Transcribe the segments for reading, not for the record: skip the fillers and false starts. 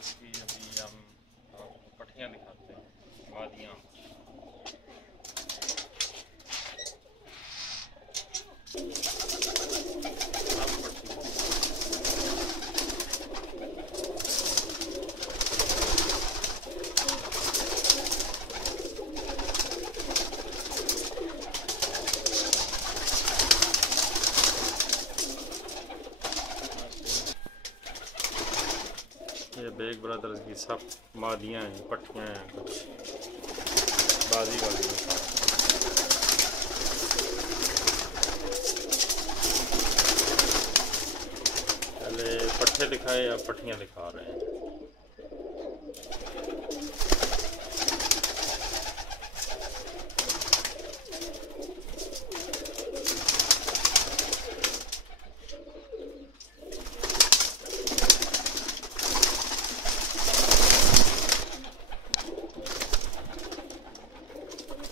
Brothers की अभी हम आपको पट्टियाँ दिखाते हैं, मादियाँ। ये बेग ब्रदर्स की सब मादियाँ हैं, पट्टियाँ हैं, कुछ बाजी वाली हैं। पहले पट्टे दिखाए, अब पट्टियाँ दिखा रहे हैं।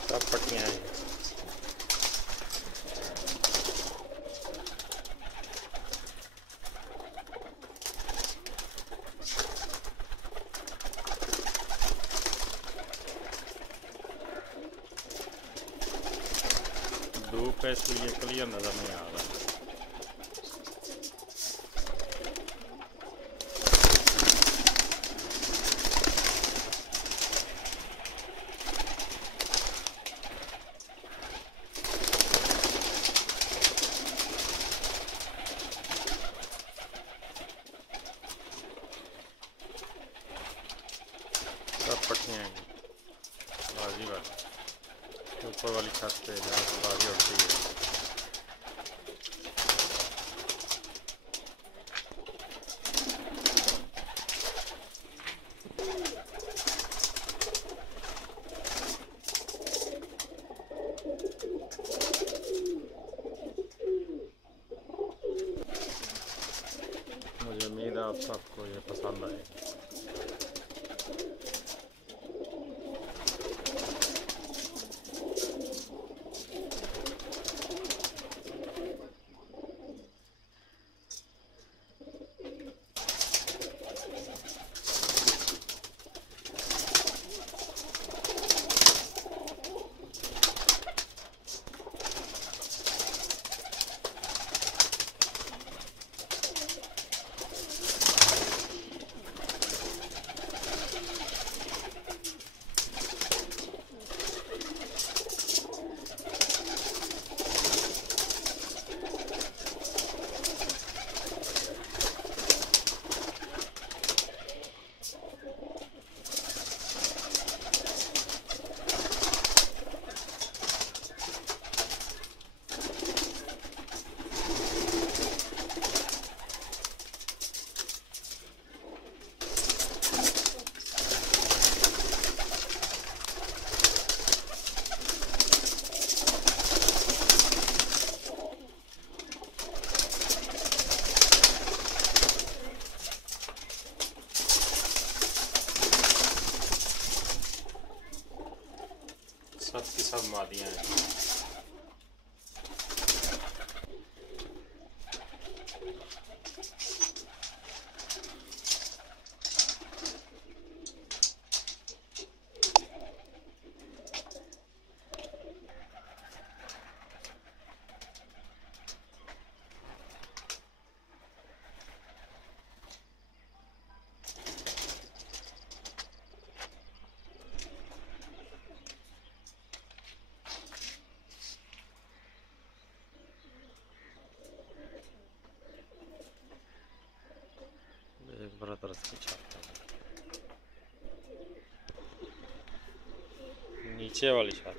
सब पट्टियाँ हैं। धूप है इसलिए क्लियर नज़र नहीं आ रहा है। सब पट्टियाँ हैं बाजी वाली, ऊपर वाली छत पे जहाँ से बाजी उड़ती है। मुझे उम्मीद है आप सबको ये पसंद आए। सब की सब मादियाँ हैं। ब्रदर्स की छत नीचे वाली छत।